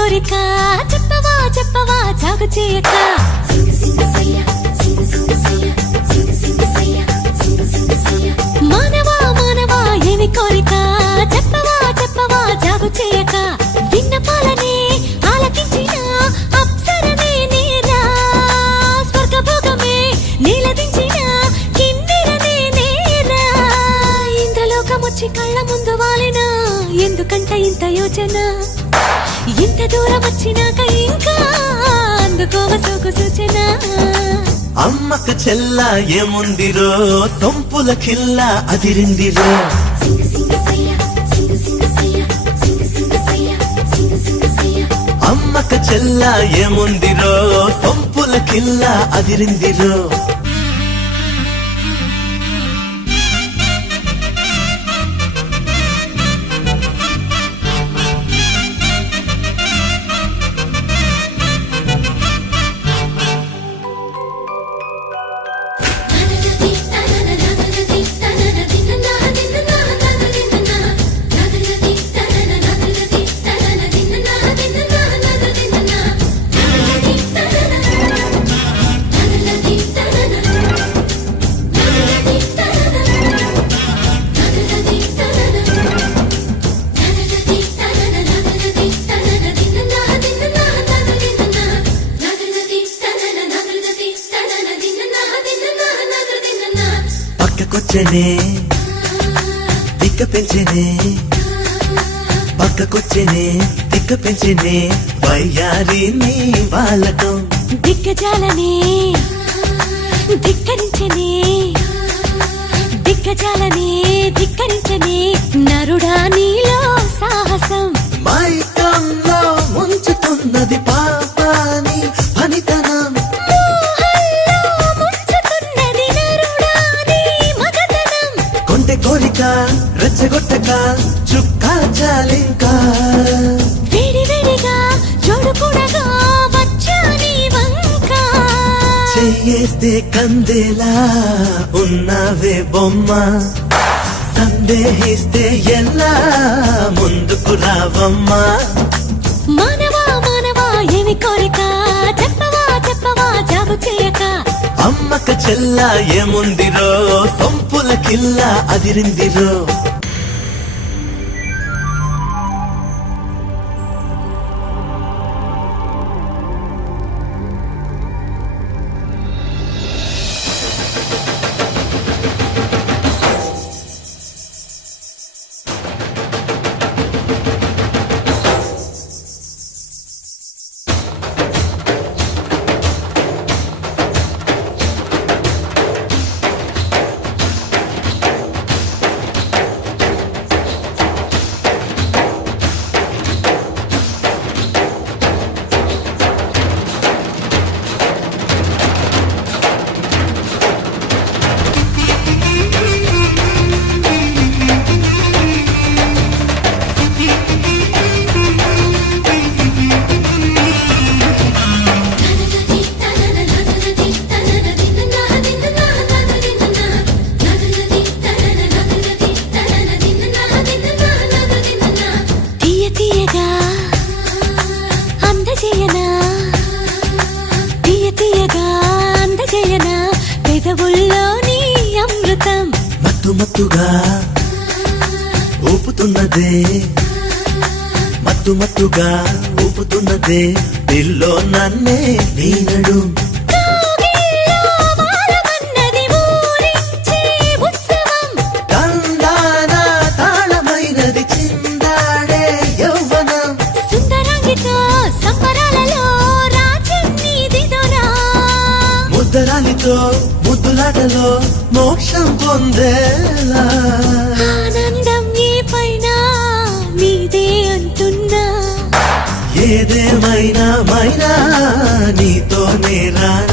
కోరిక చెప్పవా చెప్పవా జాగు చేయక మానవా మానవా ఏమి కోరిక చెప్పవా చెప్పవా జాగు చేయక విన్నపాలనే ఆలకించిన అప్సరనే నేరా స్వర్గభోగమే నీలదించిన కిన్నెరనే నేరా ఇంద్రలోకమొచ్చి కళ్ళ ముందు వాలినా ఎందుకంట ఇంత యోచన ఇంత దూరం వచ్చినాక ఇంకా అందుకోవ సోకు సూచన అమ్మకు చెల్ల ఏముందిరో సొంపుల కిల్ల అదిరిందిరో అమ్మకు చెల్ల ఏముందిరో సొంపుల కిల్ల అదిరిందిరో పక్కకొచ్చనే దిక్క పెంచనే పక్కకొచ్చనే దిక్క పెంచనే వయ్యారి నీ వాళ్ళకం దిగ్గజాలనే ధిక్కరించనే దిగ్గజాలనే ధిక్కరించనే నరుడా నీలో సాహసం మైకంలో ముంచుతున్నది పాపాని పనితనం కొంటె కోరిక రెచ్చగొట్టక చుక్కా చాలింకా వేడి వేడిగా చూడుకూడగా వచ్చా నీ వంక చెయ్యేస్తే కందేలా ఉన్నావే బొమ్మ సందేహిస్తే ఎలా ముందుకు రావమ్మా మానవా మానవా ఏమి కోరిక చెప్పవా చెప్పవా జాగు చేయక అమ్మక చెల్ల ఏముందిరో సొంపుల కిల్ల అదిరిందిరో పెదవుల్లోని అమృతం మత్తు మత్తుగా ఊపుతున్నదే మత్తు మత్తుగా ఊపుతున్నదే పిల్లో నన్నే నీనడు తందానా తాళమైనది చిందాడే యౌవనం సుందరాంగితో సంబరాలలో రాజన్నీదిదోరా ముద్దరాలితో ముద్దులాటలో మోక్షం పొందేలా ఆనందం ఏ పైన నీదే అంటున్నా ఏదేమైనా మైనా నీతోనే రానా